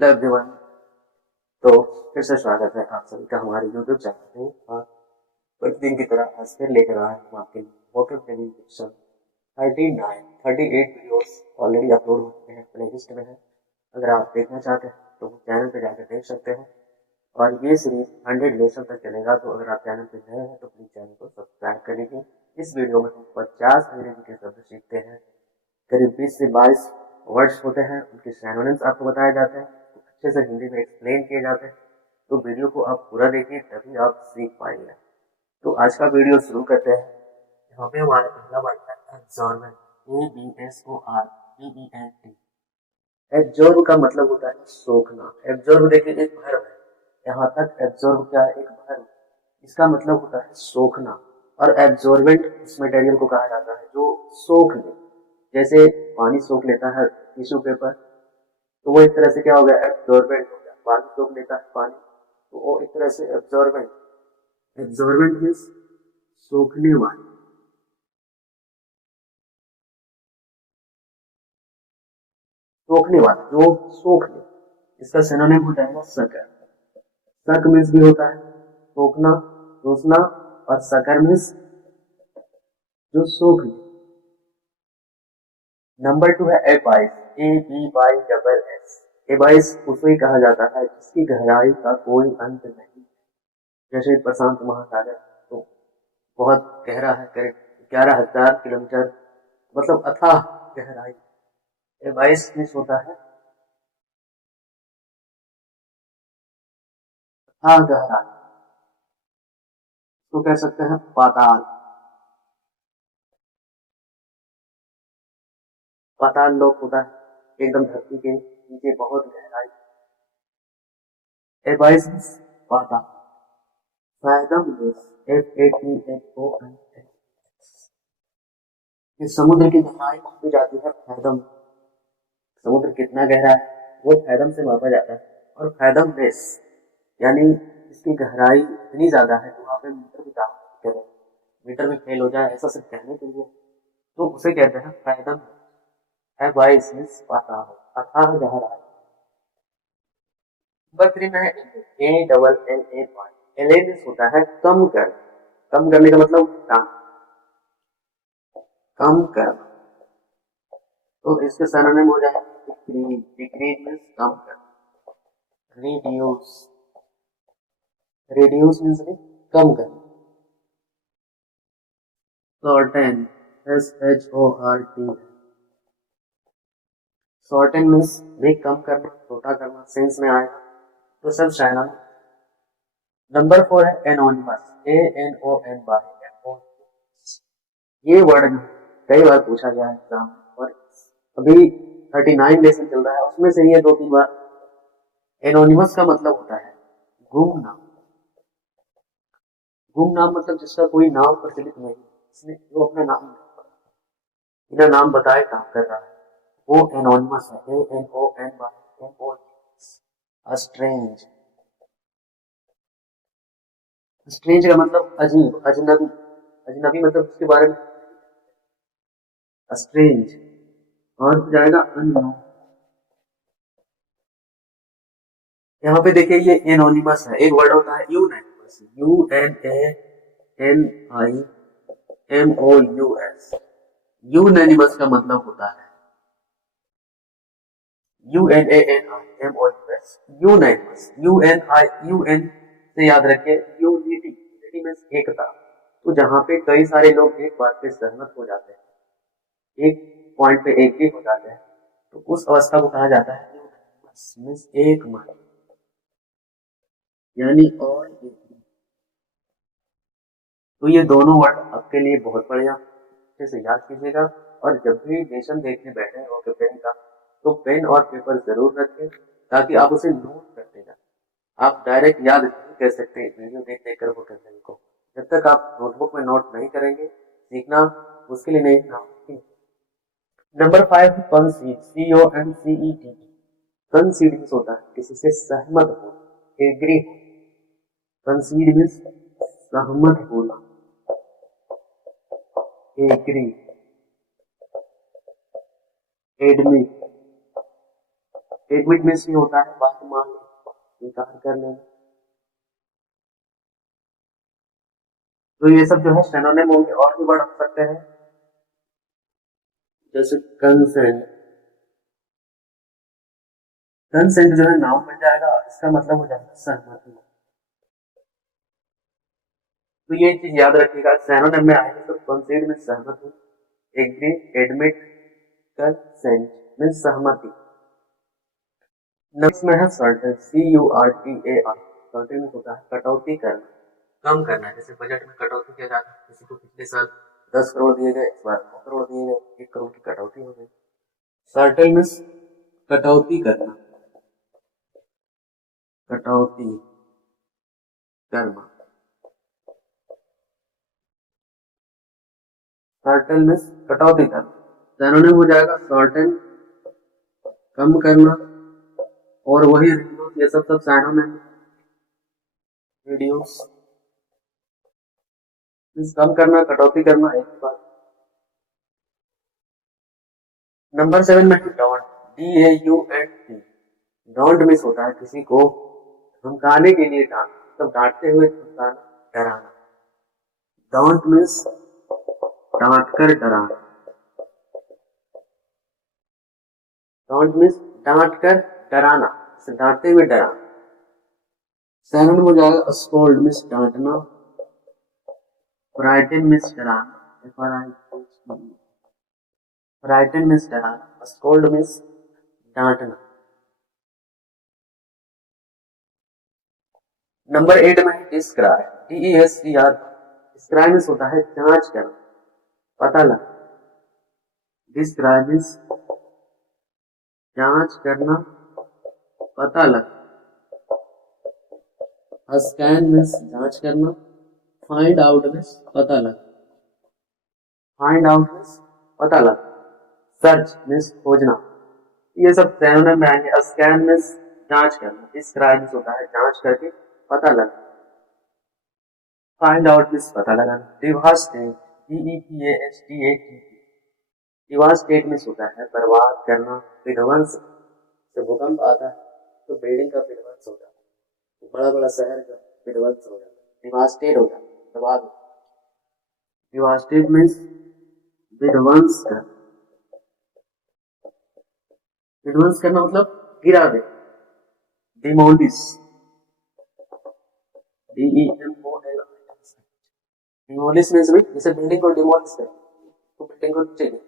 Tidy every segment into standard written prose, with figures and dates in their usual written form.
Hello everyone. तो फिर से स्वागत है आप सभी का हमारे यूट्यूब चैनल में। और प्रतिदिन की तरह आज फिर लेकर आए हम आपके लिए voter verification 38 videos already upload हो चुके हैं, प्ले लिस्ट में है। अगर आप देखना चाहते हैं तो चैनल पर जाकर देख सकते हैं। और ये सीरीज 100 लेसन तक चलेगा, तो अगर आप चैनल पर नए हैं तो प्लीज चैनल को सब्सक्राइब कर लीजिए। इस वीडियो में हम 50 अंग्रेजी के शब्द सीखते हैं। करीब 20 से 22 वर्ड्स होते हैं, उनके सिनोनिम्स आपको बताए जाते हैं, अच्छे से हिंदी में एक्सप्लेन किए जाते हैं। तो वीडियो को आप पूरा देखिए, तभी आप सीख पाएंगे। तो आज का वीडियो शुरू करते हैं। यहाँ पे हमारा पहला वर्ड है एब्जॉर्बेंट, ABSORBENT। एब्जॉर्ब का मतलब होता है सोखना। एब्जॉर्ब देखिए एक वर्ब है, यहाँ तक एब्जॉर्ब क्या है, एक वर्ब। इसका मतलब होता है सोखना। और एब्जॉर्बेंट उस मटेरियल को कहा जाता है जो सोख ले। जैसे पानी सोख लेता है टिश्यू पेपर, तो वो एक तरह से क्या हो गया, एब्जॉर्बेंट हो गया। पानी सोख लेता है पानी, तो वो एक तरह से एब्जॉर्बेंट। एब्जॉर्बेंट मीन्स सोखने वाला। सोखने वाला जो सोख ले, इसका सिनोनिम हो जाएगा सकर। सक मीन्स भी होता है सोखना, सोचना। और सकर मीन्स जो सोख ले। नंबर 2 है एबाइस, ABYSS। एबाइस उसे कहा जाता है जिसकी गहराई का कोई अंत नहीं। जैसे प्रशांत महासागर तो बहुत गहरा है, करीब 11,000 किलोमीटर, मतलब अथाह गहराई। एबाइस मीन्स होता है अथाह गहराई। तो कह सकते हैं पाताल। पाताल लोक होता है एकदम धरती के नीचे बहुत गहराई। एबाइस मीन्स पाताल। फायदम मीन्स FATHOM। ये समुद्र की गहराई मापी जाती है फैदम। समुद्र कितना गहरा है वो फैदम से मापा जाता है। और फैदम बेस यानी इसकी गहराई इतनी ज्यादा है कि वहां पे मीटर भी काम नहीं करे, मीटर में फेल हो जाए ऐसा सिर्फ कहने के लिए, तो उसे कहते हैं फैदम है। बाईस मीन्स पाताल, अथाह गहराई। नंबर 3 में ALLA। एल मीन्स होता है कम कर। कम करने का मतलब काम, कम करना। तो इसके सिनोनिम हो जाएगा डिक्रीज। डिक्रीज मीन्स कम करना। रिड्यूस, रिड्यूस मीन्स कम करना। Shorten, SHORT। शॉर्टेन मीन्स भी कम करना, छोटा करना, सेंस में आएगा। तो सब चाइना। नंबर 4 है एनोनिमस, ANONYMOS। ये वर्ड कई बार पूछा गया है एग्जाम में, और अभी 39 लेसन चल रहा है, उसमें से ये 2-3 बार। एनोनिमस का मतलब होता है गुमनाम। गुमनाम मतलब जिसका कोई नाम प्रचलित नहीं, इसने वो अपना नाम बिना नाम बताए काम कर रहा है, वो एनोनिमस है। ANONYMOS। स्ट्रेंज, स्ट्रेंज का मतलब अजीब, अजनबी। अजनबी मतलब उसके बारे में स्ट्रेंज। और हो जाएगा अननोन। यहाँ पे देखिए ये एनोनिमस है। एक वर्ड होता है यूनैनिमस, UNANIMOUS। यूनैनिमस का मतलब होता है UNANIMOUS, यूनैनिमस। UN से याद रखिए यूनिटी। यूनिटी मीन्स एकता। तो जहाँ पे कई सारे लोग एक बात पे सहमत हो जाते हैं, एक पॉइंट पे एक ही हो जाते हैं, तो उस अवस्था को कहा जाता है यूनैनिमस मीन्स एक मत, यानी और एक। तो ये दोनों वर्ड आपके लिए बहुत बढ़िया, अच्छे से याद कीजिएगा। और जब भी लेसन देखने बैठे वोकैबुलरी का, तो पेन और पेपर जरूर रखें, ताकि आप उसे नोट करते जाए। आप डायरेक्ट याद नहीं कर सकते वीडियो देख देख कर वोकैबुलरी को। जब तक आप नोटबुक में नोट नहीं करेंगे, सीखना मुश्किल ही नहीं था। Number 5 कंसीड, CONCED। कंसीड मीन्स होता है किसी से सहमत हो, एग्री हो। कंसीड मीन्स सहमत होना, एग्री, एडमिट, एडमिट मीन्स भी होता है बात मान स्वीकार करने में। तो ये सब जो है सिनोनिम होंगे, और भी वर्ड हो सकते हैं जैसे कंसेंट। कंसेंट जो है नाउन बन जाएगा, इसका मतलब हो जाएगा सहमति। तो ये चीज याद रखिएगा, सिनोनिम में आएगा तो कंसेंट में सहमति, एग्री, एडमिट, कंसेंट में सहमति। नेक्स्ट में है सर्टेन, CURTAN। सर्टेन होता है कटौती करना, कम करना। जैसे बजट में कटौती किया जाता है, किसी को पिछले साल 10 करोड़ दिए गए, इस बार 9 करोड़ दिए गए, 1 करोड़ की कटौती हो गई। सर्टेन मीन्स कटौती करना, कटौती करना। सर्टेन मीन्स कटौती करना। सिनोनिम हो जाएगा सर्टेन कम करना, और वही रिड्यूस, ये सब सिनोनिम। रिड्यूस मीन्स कम करना, कटौती करना, एक बात। नंबर 7 में डोंट, DAUNT। डोंट मीन्स होता है किसी को धमकाने के लिए डांट, मतलब डांटते हुए धमकाना, डराना। डोंट मीन्स डांट कर डराना। डोंट मीन्स डांट कर डराना, डांटते हुए डराना। सिनोनिम हो जाएगा स्कोल्ड मीन्स डांटना, फ्राइटन मीन्स डराना, फ्राइटन मीन्स डराना, स्कोल्ड मीन्स डांटना। नंबर 8 में डिस्क्राइब, DESCR। डिस्क्राइब मीन्स होता है जांच करना, पता लगा। डिस्क्राइब मीन्स जांच करना, पता लगा। स्कैन मीन्स जांच करना, फाइंड आउट मीन्स पता लगा, फाइंड आउट मीन्स पता लगा। सर्च मीन्स खोजना। ये सब सिनोनिम में आएंगे। स्कैन मीन्स जांच करना, डिस्क्राइब मीन्स होता है जांच करके पता लगा, फाइंड आउट मीन्स पता लगाना। डिवास्टेट, DEVASTATE। डिवास्टेट मीन्स होता है बर्बाद करना, विध्वंस। जब भूकंप आता है तो बिल्डिंग का विध्वंस हो जाता है, बड़ा बड़ा शहर का विध्वंस हो जाता है, डिवास्टेट हो जाता है, बर्बाद। डिवास्टेट मीन्स विध्वंस करना, विध्वंस करना मतलब गिरा दे। Demolish, DEMOLISH। डिमोलिश मीन्स भी जैसे बिल्डिंग को डिमोलिश कर, तो बिल्डिंग को चाहिए।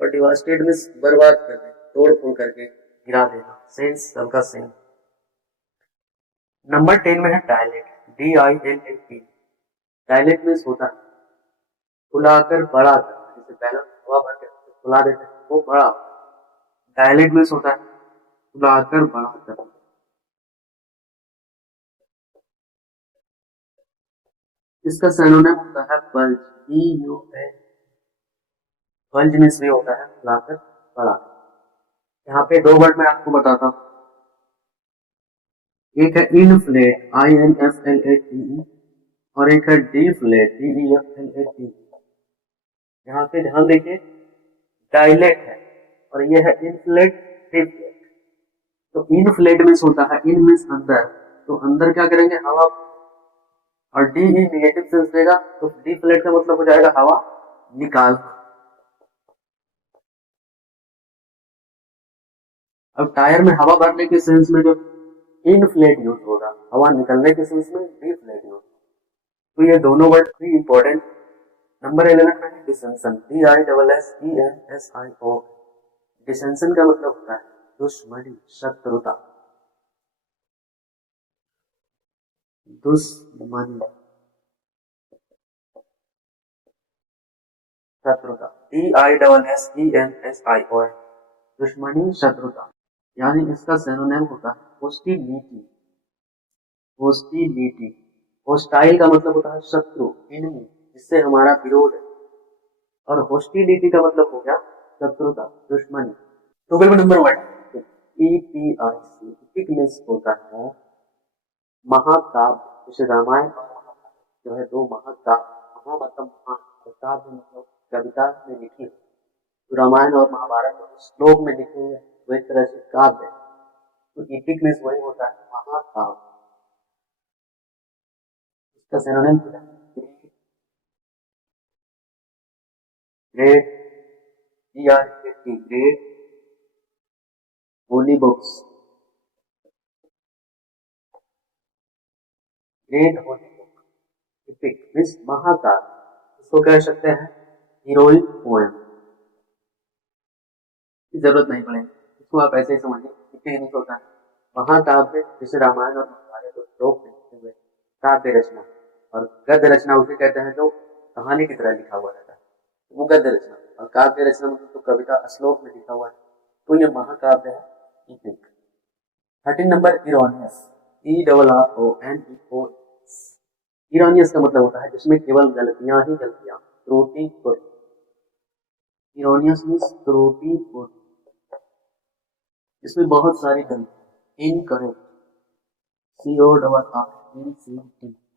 और डिवास्टेट मीन्स बर्बाद करना, तोड़ फोड़ करके गिरा देना। सेंस सबका सेम। नंबर 10 में है डायलेट, DILAT। डायलेट मीन्स होता है फुलाकर बड़ा करना, जैसे बैलून हवा भर के फुला देते हैं वो बड़ा। डायलेट मीन्स होता है फुलाकर बड़ा करना। इसका सिनोनिम होता है बल्ज, BULG। बल्ज मीन्स भी होता है फुलाकर बड़ा। यहाँ पे 2 वर्ड मैं आपको बताता हूँ। एक है इनफ्लेट, INFLATE, और एक है डिफ्लेट, DEFLATE। यहाँ पे ध्यान देखिए, डायलेट है और ये है इनफ्लेट, डिफ्लेट। तो इनफ्लेट मीन्स होता है, इन मीन्स अंदर, तो अंदर क्या करेंगे हवा, और डी नेगेटिव सेंस देगा, तो डिफ्लेट का मतलब हो जाएगा हवा निकालना। अब टायर में हवा भरने के सेंस में जो इनफ्लेट यूज होगा, हवा निकलने के सेंस में डिफ्लेट यूज। तो ये दोनों वर्ड भी इंपॉर्टेंट। नंबर 11 में डिसेंशन, DISSENSIO। डिसेंशन का मतलब होता है दुश्मनी, शत्रुता, दुश्मनी, शत्रुता। DISSENSIO, दुश्मनी, शत्रुता। यानी इसका सिनोनिम होता है होस्टिलिटी, होस्टिलिटी। होस्टाइल का मतलब होता है शत्रु, एनिमी, जिससे हमारा विरोध है, और होस्टिलिटी का मतलब हो गया शत्रुता, दुश्मनी। तो बिल्कुल नंबर 1 EPIC, इपिक मीन्स होता है महाकाव्य। जैसे रामायण और महाभारत जो है 2 महाकाव्य, महा मतलब महान, काव्य मतलब कविता में लिखी है। तो रामायण और महाभारत श्लोक में लिखे हुए, तो एक तरह से काव्य। तो इपिक मीन्स वही होता है महाकाव्य। इसका सिनोनिम क्या है? Great, great holy books, great Holi book. EPIC means महाकाव्य, इसको कह सकते हैं हीरोइक पोएम। जरूरत नहीं पड़ेगी, इसको आप ऐसे ही समझिए। इपिक मीन्स होता है महाकाव्य, जैसे रामायण और महाभारत और श्लोक लिखते हुए काव्य रचना, और गद्य रचना उसे कहते हैं जो कहानी की तरह लिखा हुआ रहता है, वो गद्य रचना। और काव्य रचना मतलब तो कविता श्लोक में लिखा हुआ है, तो ये महाकाव्य है EPIC. 13 number erroneous, ERRONEOS। Erroneous का मतलब होता है जिसमें केवल गलतियां ही गलतियां, त्रुटिपूर्ण। इरोनियस मीन्स त्रुटिपूर्ण, इसमें बहुत सारी गलतियां। Incorrect, CORRECT,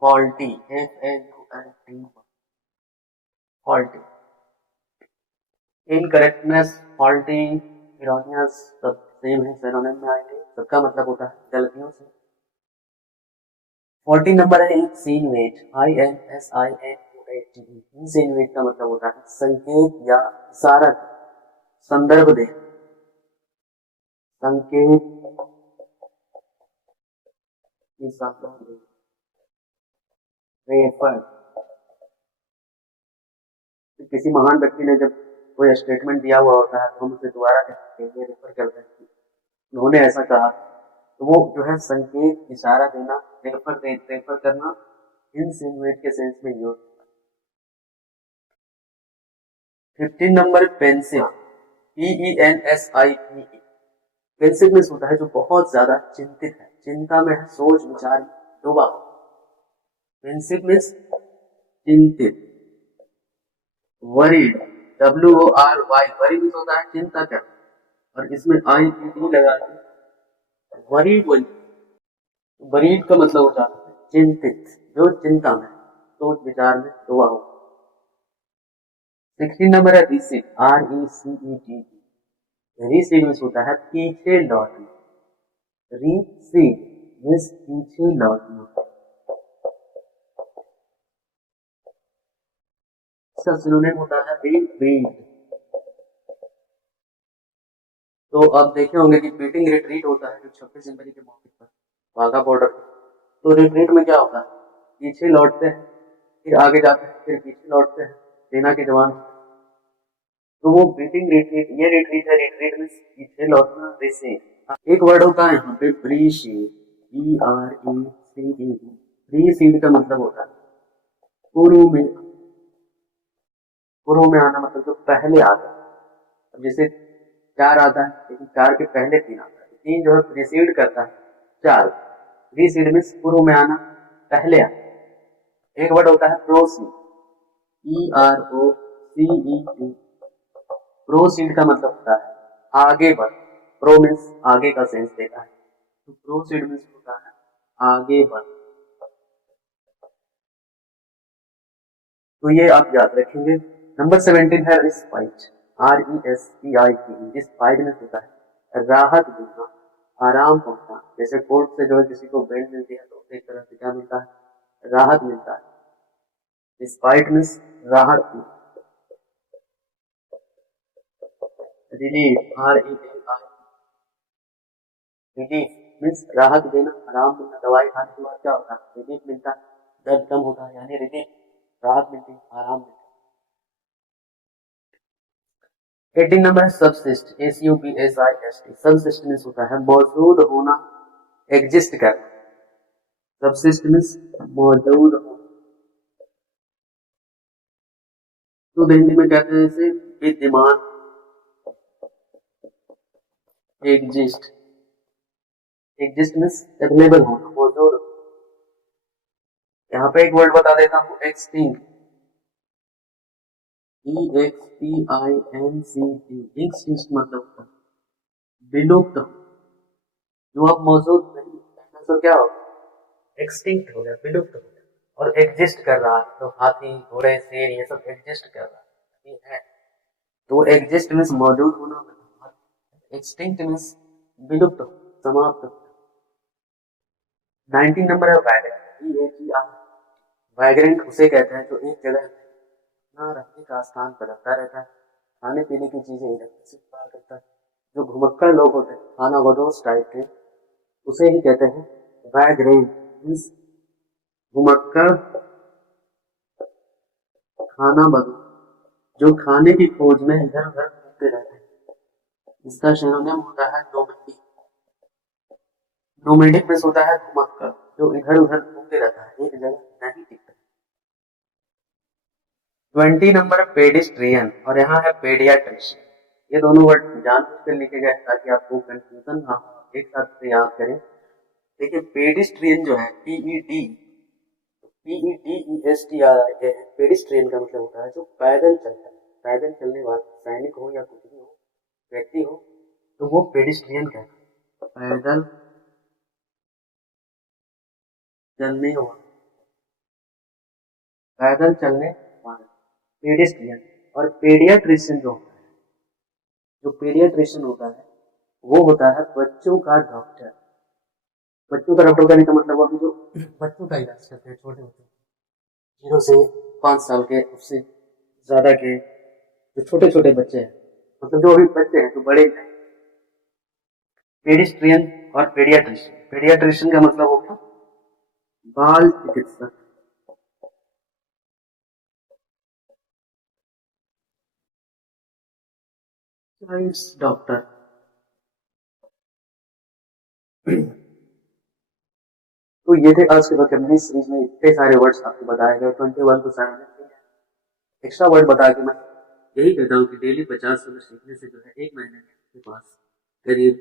faulty, FAULT, faulty. Incorrectness, faulty, erroneous सब सेम है, सिनोनिम में आएंगे, सबका मतलब होता है गलतियों से। 14 नंबर है इंसिनुएट, INSINUATE। इंसिनुएट का मतलब होता है संकेत या इशारा, संदर्भ दे, संकेत, इशारा दे, रेफर। किसी महान व्यक्ति ने जब कोई स्टेटमेंट दिया हुआ होता है तो हम उसे दोबारा कहते हैं, रेफर करते हैं, उन्होंने ऐसा कहा, तो वो जो है संकेत, इशारा देना, रेफर करना, इंसिनुएट के सेंस में use. 15 number pensive, PENSIVE। Pensive means होता है जो बहुत ज्यादा चिंतित है, चिंता में है, सोच विचार डूबा। पेंसिव मीन्स चिंतित। वरीड, WORY, वरी मीन्स होता है चिंता कर, और इसमें IED लगा के वरीड बोल। वरीड का मतलब होता है चिंतित, जो चिंता में, सोच विचार में डूबा हो। 16 नंबर है रिसीट, RECED। रिसीड मीन्स होता है पीछे लौटना, रिसीड मीन्स पीछे लौटना। इसका सिनोनिम होता है रिट्रीट। तो आप देखे होंगे कि बीटिंग रिट्रीट होता है जो 26 जनवरी के मौके पर वाघा बॉर्डर पर, तो रिट्रीट में क्या होता है, पीछे लौटते हैं, फिर आगे जाते हैं, फिर पीछे लौटते हैं सेना के जवान। तो वो बीटिंग रिट्रीट, ये रिट्रीट है, रिट्रीट में पीछे लौटना, रिसीड। एक वर्ड होता है यहाँ पे प्रीसीड, PRECED। प्रीसीड का मतलब होता है पूर्व में, पूर्व में आना मतलब जो पहले आता है। जैसे 4 आता है लेकिन 4 के पहले 3 आता है, 3 जो है प्रीसीड करता है 4। प्रीसीड मीन्स पूर्व में आना, पहले आना। एक वर्ड होता है प्रोसीड, PROCED। प्रोसीड का मतलब होता है आगे बढ़, प्रो मीन्स आगे का सेंस देता है, तो प्रोसीड मीन्स होता है आगे बढ़। तो ये आप याद रखेंगे। नंबर 17 है रिस्पाइट, RESPITE। रिस्पाइट मीन्स होता है राहत मिलना, आराम पहुंचना। जैसे कोर्ट से जो है किसी को बेल मिलती है तो एक तरह से क्या मिलता है, राहत मिलता है। रिस्पाइट मीन्स राहत मिलना। रिलीफ, RELI, रिलीफ मीन्स राहत देना, आराम मिलना। दवाई खाने के बाद क्या होता है, रिलीफ मिलता है, दर्द कम होता है, यानी रिलीफ, राहत मिलती है, आराम मिलता है। 18 नंबर है सबसिस्ट, SUBSIST। सबसिस्ट मीन्स होता है मौजूद होना, एग्जिस्ट करना। सबसिस्ट मीन्स मौजूद होना। तो हिंदी में कहते हैं इसे विद्यमान, एग्जिस्ट। एग्जिस्ट मीन्स अवेलेबल होना, मौजूद। यहाँ पे एक वर्ड बता देता हूँ, एक्सटिंक्ट, EXTINCT। एक्सटिंक्ट मतलब विलुप्त, जो अब मौजूद नहीं है तो क्या होगा, एक्सटिंक्ट हो गया, विलुप्त हो गया। और एग्जिस्ट कर रहा है, तो हाथी, घोड़े, शेर, ये सब एग्जिस्ट कर रहा है। तो एग्जिस्ट मीन्स मौजूद होना, एक्सटिंक्ट मीन्स विलुप्त। समाप्त। 19 नंबर है वैग्रेंट। वैग्रेंट उसे कहते हैं जो एक जगह ना रहने का स्थान बदलता रहता है, खाने पीने की चीजें इधर से उड़ा करता है। जो घुमक्कड़ लोग होते हैं, खाना बदोश टाइप के, उसे ही कहते हैं वैग्रेंट। मीन्स घुमक्कड़ खाना बदोश, जो खाने की खोज में इधर उधर घूमते रहते हैं। इसका सिनोनिम होता है नोमैडिक। नोमैडिक में होता है घुमक्कड़ जो इधर उधर घूमते रहता है, एक जगह नहीं टिकता। 20 नंबर पेडिस्ट्रियन और यहाँ है पेडियाट्रिशियन। ये दोनों वर्ड जानबूझ कर लिखे गए ताकि आपको कंफ्यूजन ना हो, एक साथ से याद करें। देखिए पेडिस्ट्रियन जो है PEDESTRIAN, पेडिस्ट्रियन का मतलब होता है जो पैदल चलता है, पैदल चलने वाला, सैनिक हो या कुछ भी हो, व्यक्ति हो, तो वो पेडिस्ट्रियन कहते हैं। पैदल चलने वाला, पैदल चलने वाला पेडिस्ट्रियन। और पेडियाट्रिशियन जो पेडियाट्रिशियन होता है वो होता है बच्चों का डॉक्टर। बच्चों का डॉक्टर कहने का मतलब वो जो बच्चों का इलाज करते हैं, छोटे होते हैं 0 से 5 साल के, उससे ज्यादा के, जो छोटे छोटे बच्चे हैं, मतलब जो अभी बच्चे हैं, जो बड़े हैं। पेडिस्ट्रियन और पेडियाट्रिशियन, पेडियाट्रिशियन का मतलब होगा बाल चिकित्सक। Science doctor. तो ये थे आज के वोकैबुलरी सीरीज में इतने सारे वर्ड्स आपको बताए गए, 21 तो 7 एक्स्ट्रा वर्ड बता के मैं यही कहता हूँ कि डेली 50 वर्ड सीखने से जो है एक महीने में आपके पास करीब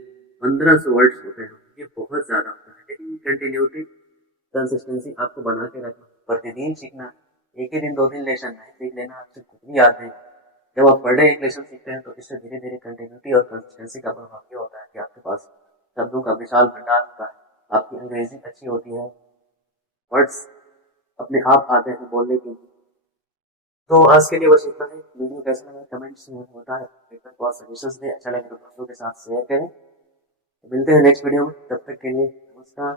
1500 वर्ड्स होते हैं। ये बहुत ज्यादा होता है, लेकिन कंटिन्यूटी कंसिस्टेंसी आपको बना के रखना, प्रतिदिन सीखना। एक ही दिन 2 दिन लेसन नहीं सीख लेना, आपसे कुछ भी याद नहीं। जब आप पर डे एक लेसन सीखते हैं तो इससे धीरे धीरे कंटिन्यूटी और कंसिस्टेंसी का प्रभाव ये होता है कि आपके पास शब्दों का विशाल भंडार होता है, आपकी अंग्रेजी अच्छी होती है, वर्ड्स अपने आप आते हैं बोलने के लिए। तो आज के लिए बस इतना ही। वीडियो कैसा लगा कमेंट्स में होता है, बहुत सजेशंस दें, अच्छा लगे तो दोस्तों के साथ शेयर करें। मिलते हैं नेक्स्ट वीडियो में, तब तक के लिए नमस्कार।